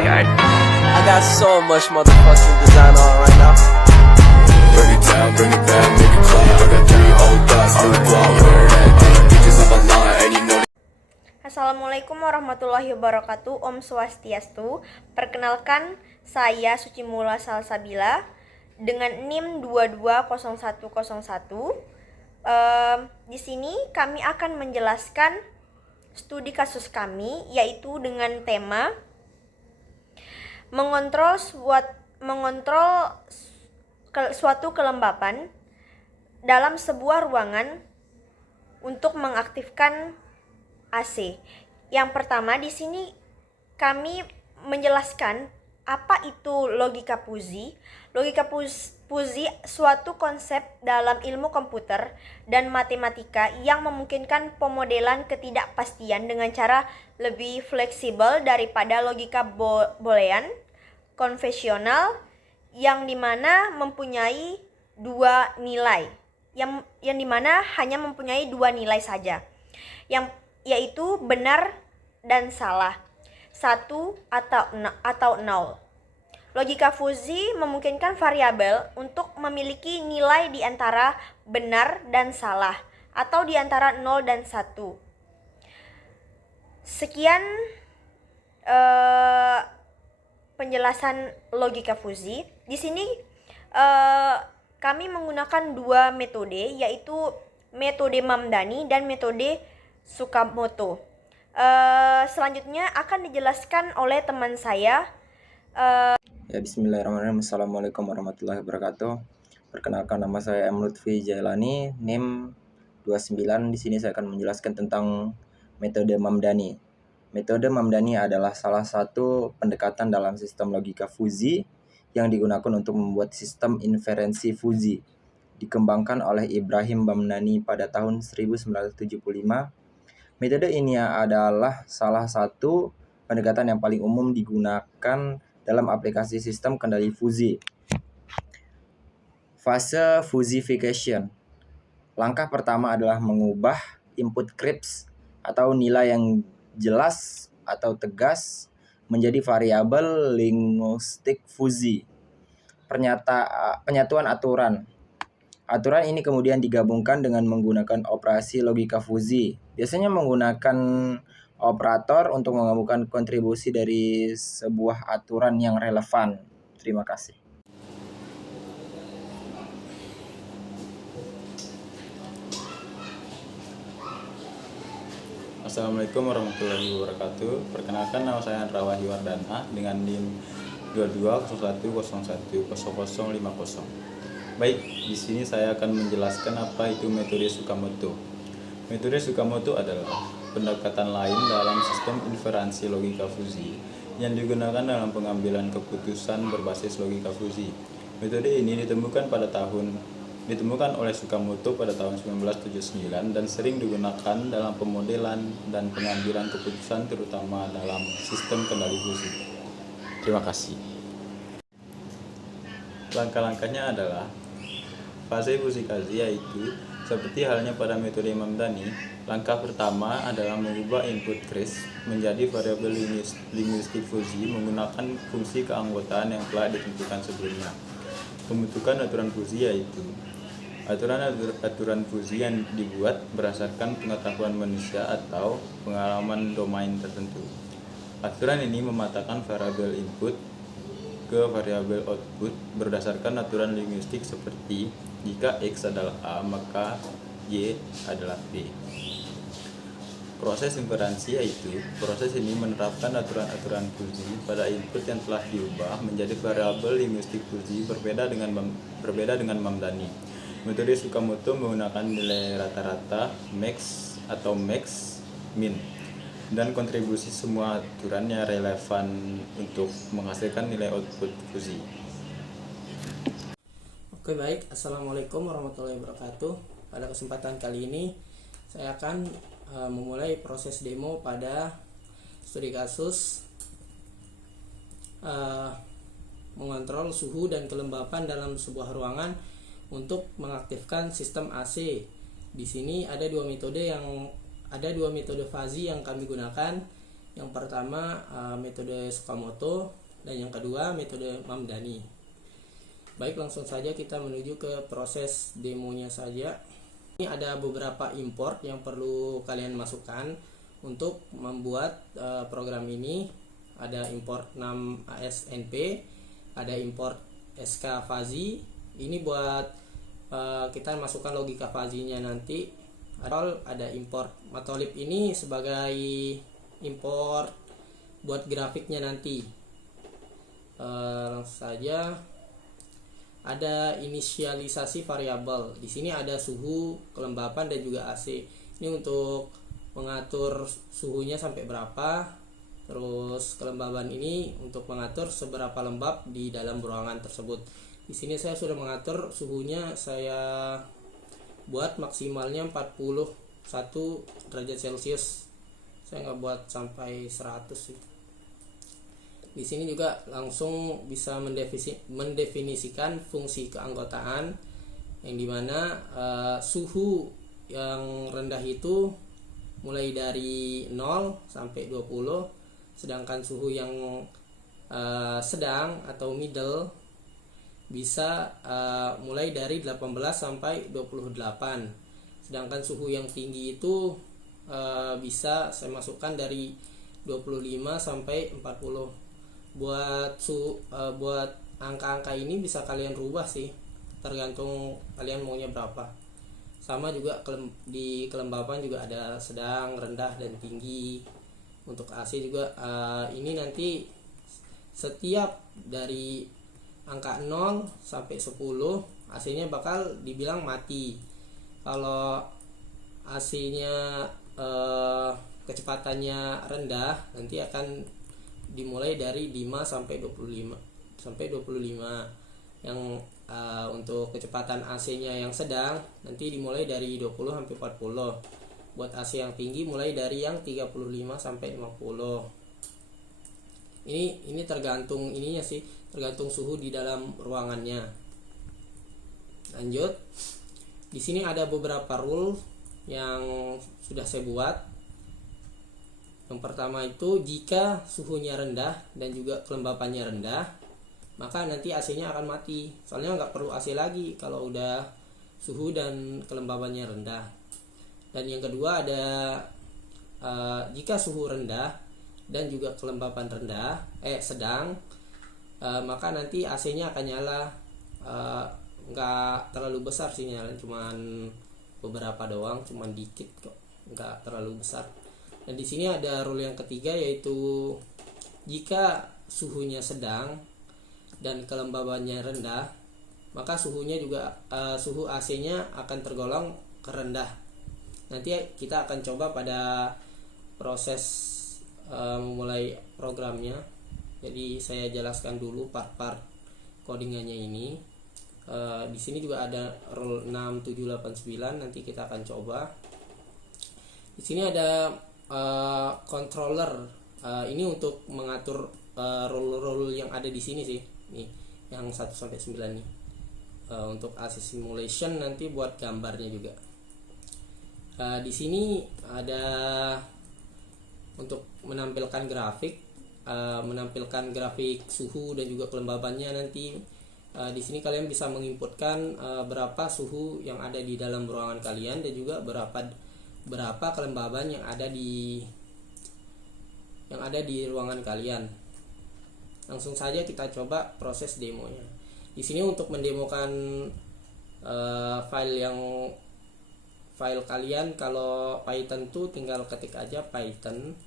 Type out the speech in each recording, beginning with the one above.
like I got so much motherfucking design on right now. Bring it down, bring it back, make it clap. I got 3 old thoughts, new block, where that thing, bitches up a line, and you know. Assalamualaikum warahmatullahi wabarakatuh. Om Swastiastu. Perkenalkan, saya Sucimula Salsabila dengan NIM 220101. Di sini kami akan menjelaskan studi kasus kami, yaitu dengan tema mengontrol suatu kelembapan dalam sebuah ruangan untuk mengaktifkan AC. Yang pertama, di sini kami menjelaskan apa itu logika fuzzi. Logika fuzzi suatu konsep dalam ilmu komputer dan matematika yang memungkinkan pemodelan ketidakpastian dengan cara lebih fleksibel daripada logika boolean konvensional yang dimana mempunyai dua nilai, yang dimana hanya mempunyai dua nilai saja, yaitu benar dan salah, satu atau nol. Logika fuzzi memungkinkan variabel untuk memiliki nilai di antara benar dan salah atau di antara 0 dan 1. Sekian penjelasan logika fuzzi. Di sini kami menggunakan dua metode, yaitu metode Mamdani dan metode Tsukamoto. Selanjutnya akan dijelaskan oleh teman saya. Bismillahirrahmanirrahim. Assalamualaikum warahmatullahi wabarakatuh. Perkenalkan, nama saya M. Lutfi Jailani, NIM 29. Di sini saya akan menjelaskan tentang metode Mamdani. Metode Mamdani adalah salah satu pendekatan dalam sistem logika fuzzi yang digunakan untuk membuat sistem inferensi fuzzi. Dikembangkan oleh Ibrahim Mamdani pada tahun 1975. Metode ini adalah salah satu pendekatan yang paling umum digunakan dalam aplikasi sistem kendali fuzzi. Fase fuzzification. Langkah pertama adalah mengubah input crypts atau nilai yang jelas atau tegas menjadi variabel linguistik fuzzi. Penyatuan aturan. Aturan ini kemudian digabungkan dengan menggunakan operasi logika fuzzi. Biasanya menggunakan operator untuk menggabungkan kontribusi dari sebuah aturan yang relevan. Terima kasih. Assalamualaikum warahmatullahi wabarakatuh. Perkenalkan, nama saya Andra Wahyu Wardana dengan NIM 2201010050. Baik, di sini saya akan menjelaskan apa itu metode Tsukamoto. Metode Tsukamoto adalah pendekatan lain dalam sistem inferensi logika fuzzi yang digunakan dalam pengambilan keputusan berbasis logika fuzzi. Metode ini ditemukan oleh Tsukamoto pada tahun 1979 dan sering digunakan dalam pemodelan dan pengambilan keputusan terutama dalam sistem kendali fuzzi. Terima kasih. Langkah-langkahnya adalah fase fuzzifikasi, yaitu seperti halnya pada metode Mamdani. Langkah pertama adalah mengubah input crypts menjadi variabel linguistik fuzzi menggunakan fungsi keanggotaan yang telah ditentukan sebelumnya. Pembentukan aturan fuzzi, yaitu aturan fuzzi yang dibuat berdasarkan pengetahuan manusia atau pengalaman domain tertentu. Aturan ini mematakan variabel input ke variabel output berdasarkan aturan linguistik seperti jika X adalah A, maka Y adalah B. Proses inferensi, yaitu proses ini menerapkan aturan-aturan fuzzi pada input yang telah diubah menjadi variabel linguistik fuzzi berbeda dengan Mamdani. Metode Tsukamoto menggunakan nilai rata-rata, max atau max, min, dan kontribusi semua aturan yang relevan untuk menghasilkan nilai output fuzzi. Oke, baik. Assalamualaikum warahmatullahi wabarakatuh. Pada kesempatan kali ini saya akan memulai proses demo pada studi kasus mengontrol suhu dan kelembapan dalam sebuah ruangan untuk mengaktifkan sistem AC. Di sini ada dua metode fuzzi yang kami gunakan, Yang pertama metode Tsukamoto dan yang kedua metode Mamdani. Baik, langsung saja kita menuju ke proses demonya saja. Ini ada beberapa import yang perlu kalian masukkan untuk membuat program ini. Ada import 6 ASNP, ada import SK Fuzzy. Ini buat kita masukkan logika fuzzy-nya nanti. Ada import Matplotlib ini sebagai import buat grafiknya nanti. Langsung saja. Ada inisialisasi variabel. Di sini ada suhu, kelembapan dan juga AC. Ini untuk mengatur suhunya sampai berapa. Terus kelembaban ini untuk mengatur seberapa lembab di dalam ruangan tersebut. Di sini saya sudah mengatur suhunya, saya buat maksimalnya 41 derajat Celcius. Saya nggak buat sampai 100 sih. Di sini juga langsung bisa mendefinisikan fungsi keanggotaan, yang dimana suhu yang rendah itu mulai dari 0 sampai 20, sedangkan suhu yang sedang atau middle bisa mulai dari 18 sampai 28. Sedangkan suhu yang tinggi itu bisa saya masukkan dari 25 sampai 40. Buat angka-angka ini bisa kalian rubah sih, tergantung kalian maunya berapa. Sama juga di kelembapan juga ada sedang, rendah dan tinggi. Untuk AC juga ini nanti setiap dari angka 0 sampai 10 AC-nya bakal dibilang mati. Kalau AC-nya kecepatannya rendah, nanti akan dimulai dari 5 sampai 25 yang untuk kecepatan AC-nya yang sedang nanti dimulai dari 20 sampai 40. Buat AC yang tinggi mulai dari yang 35 sampai 50. Ini tergantung ininya sih, tergantung suhu di dalam ruangannya. Lanjut. Di sini ada beberapa rule yang sudah saya buat. Yang pertama itu, jika suhunya rendah dan juga kelembapannya rendah, maka nanti AC-nya akan mati. Soalnya nggak perlu AC lagi kalau udah suhu dan kelembapannya rendah. Dan yang kedua ada jika suhu rendah dan juga kelembapan sedang, maka nanti AC-nya akan nyala. Nggak terlalu besar sih nyala, cuman beberapa doang, cuman dikit kok, nggak terlalu besar. Dan di sini ada rule yang ketiga, yaitu jika suhunya sedang dan kelembabannya rendah, maka suhunya juga suhu AC-nya akan tergolong kerendah. Nanti kita akan coba pada proses memulai programnya. Jadi saya jelaskan dulu part-part codingannya ini. Di sini juga ada rule 6789, nanti kita akan coba. Di sini ada controller, ini untuk mengatur rule-rule yang ada di sini sih, nih yang 1 sampai 9 nih. Untuk AC simulation nanti buat gambarnya juga. Di sini ada untuk menampilkan grafik, suhu dan juga kelembabannya nanti. Di sini kalian bisa menginputkan berapa suhu yang ada di dalam ruangan kalian dan juga berapa kelembaban yang ada di ruangan kalian. Langsung saja kita coba proses demonya. Di sini untuk mendemokan file kalian, kalau Python tuh tinggal ketik aja Python,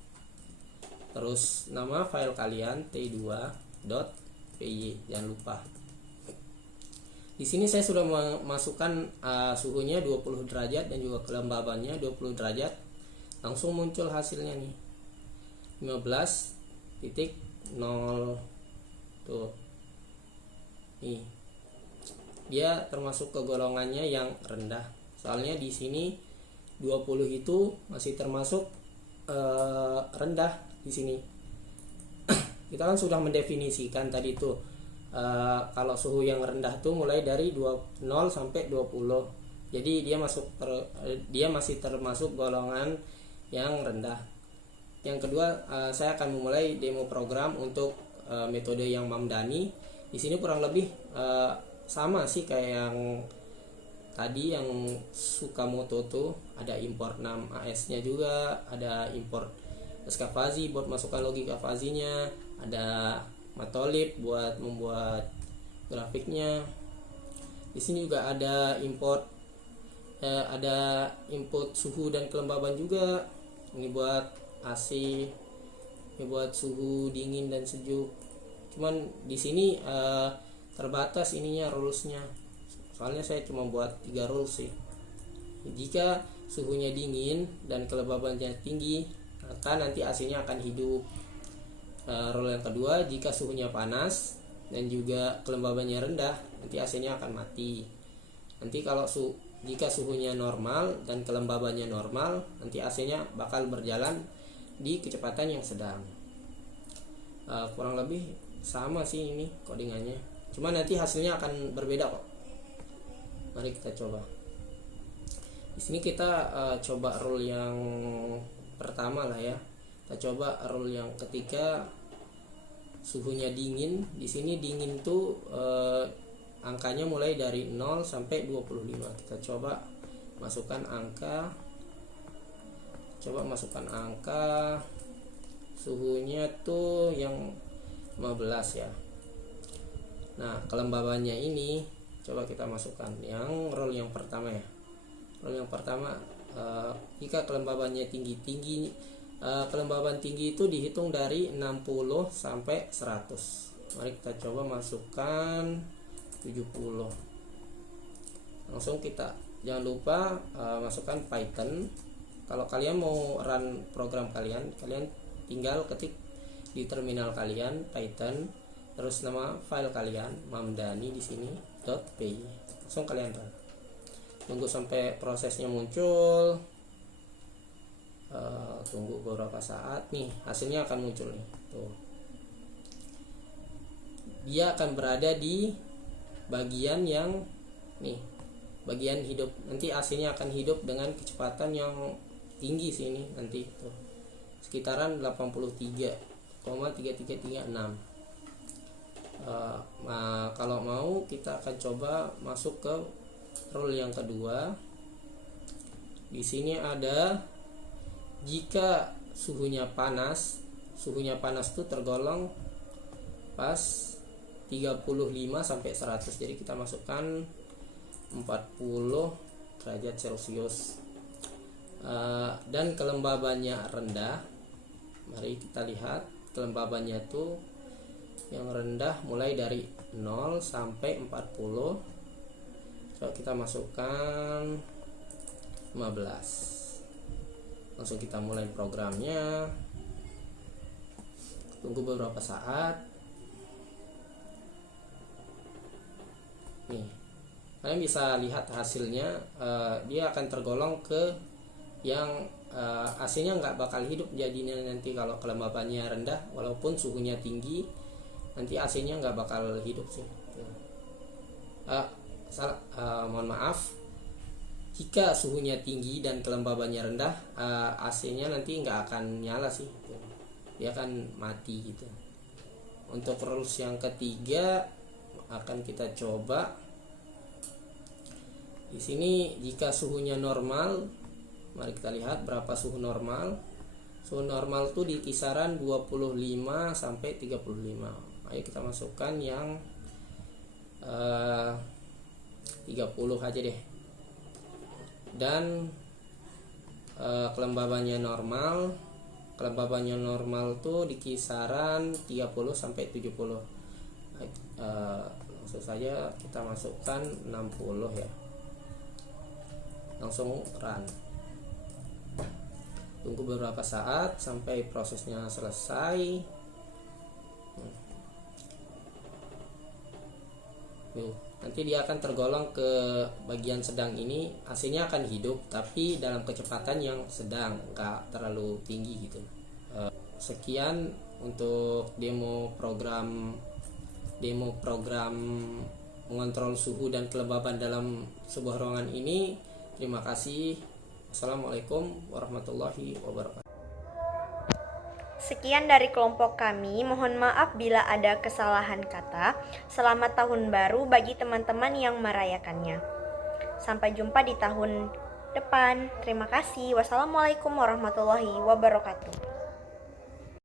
terus nama file kalian t2.py, jangan lupa. Di sini saya sudah memasukkan suhunya 20 derajat dan juga kelembabannya 20 derajat. Langsung muncul hasilnya nih. 15.0 tuh. Nih. Dia termasuk ke golongannya yang rendah. Soalnya di sini 20 itu masih termasuk rendah di sini. Kita kan sudah mendefinisikan tadi tuh. Kalau suhu yang rendah tuh mulai dari 0 sampai 20. Jadi dia masih termasuk golongan yang rendah. Yang kedua, saya akan memulai demo program untuk metode yang Mamdani. Di sini kurang lebih sama sih kayak yang tadi yang Sukamoto tuh, ada import 6 AS-nya juga, ada import SKFuzzy buat masukkan logika fuzzy-nya, ada Matolib buat membuat grafiknya. Di sini juga ada import ada input suhu dan kelembaban juga. Ini buat AC, ini buat suhu dingin dan sejuk. Cuman di sini terbatas ininya rulesnya. Soalnya saya cuma buat 3 rules sih. Jika suhunya dingin dan kelembabannya tinggi, maka nanti AC-nya akan hidup. Rule yang kedua, jika suhunya panas dan juga kelembabannya rendah, nanti AC-nya akan mati. Nanti kalau jika suhunya normal dan kelembabannya normal, nanti AC-nya bakal berjalan di kecepatan yang sedang. Kurang lebih sama sih ini codingannya. Cuma nanti hasilnya akan berbeda kok. Mari kita coba. Di sini kita coba rule yang pertama lah ya. Kita coba rule yang ketiga, suhunya dingin. Di sini dingin tuh angkanya mulai dari 0 sampai 25. Kita coba masukkan angka. Suhunya tuh yang 15 ya. Nah, kelembabannya ini coba kita masukkan yang rule yang pertama ya. Rule yang pertama, jika kelembabannya tinggi, kelembaban tinggi itu dihitung dari 60 sampai 100. Mari kita coba masukkan 70. Langsung kita jangan lupa masukkan Python. Kalau kalian mau run program kalian tinggal ketik di terminal kalian Python, terus nama file kalian Mamdani di sini .py. Langsung kalian run. Tunggu sampai prosesnya muncul. Tunggu beberapa saat nih, hasilnya akan muncul nih. Tuh. Dia akan berada di bagian yang nih, bagian hidup. Nanti AC-nya akan hidup dengan kecepatan yang tinggi sini nanti tuh. Sekitaran 83,3336. Nah, kalau mau kita akan coba masuk ke rule yang kedua. Di sini ada jika suhunya panas tuh tergolong pas 35 sampai 100. Jadi kita masukkan 40 derajat Celcius. Dan kelembabannya rendah. Mari kita lihat kelembabannya tuh yang rendah mulai dari 0 sampai 40. Coba kita masukkan 15. Langsung kita mulai programnya. Tunggu beberapa saat. Nih, kalian bisa lihat hasilnya. Dia akan tergolong ke yang AC-nya nggak bakal hidup jadinya nanti kalau kelembabannya rendah, walaupun suhunya tinggi, nanti AC-nya nggak bakal hidup sih. Mohon maaf, jika suhunya tinggi dan kelembabannya rendah, AC-nya nanti nggak akan nyala sih, dia akan mati gitu. Untuk rules yang ketiga akan kita coba. Di sini jika suhunya normal, mari kita lihat berapa suhu normal. Suhu normal tuh di kisaran 25 sampai 35. Ayo kita masukkan yang 30 aja deh. Dan kelembabannya normal. Kelembabannya normal tuh di kisaran 30 sampai 70. Langsung saja kita masukkan 60 ya. Langsung run. Tunggu beberapa saat sampai prosesnya selesai. Nanti dia akan tergolong ke bagian sedang ini. AC-nya akan hidup tapi dalam kecepatan yang sedang, nggak terlalu tinggi gitu. Sekian untuk demo program mengontrol suhu dan kelembaban dalam sebuah ruangan ini. Terima kasih. Assalamualaikum warahmatullahi wabarakatuh. Sekian dari kelompok kami, mohon maaf bila ada kesalahan kata. Selamat tahun baru bagi teman-teman yang merayakannya. Sampai jumpa di tahun depan. Terima kasih. Wassalamualaikum warahmatullahi wabarakatuh.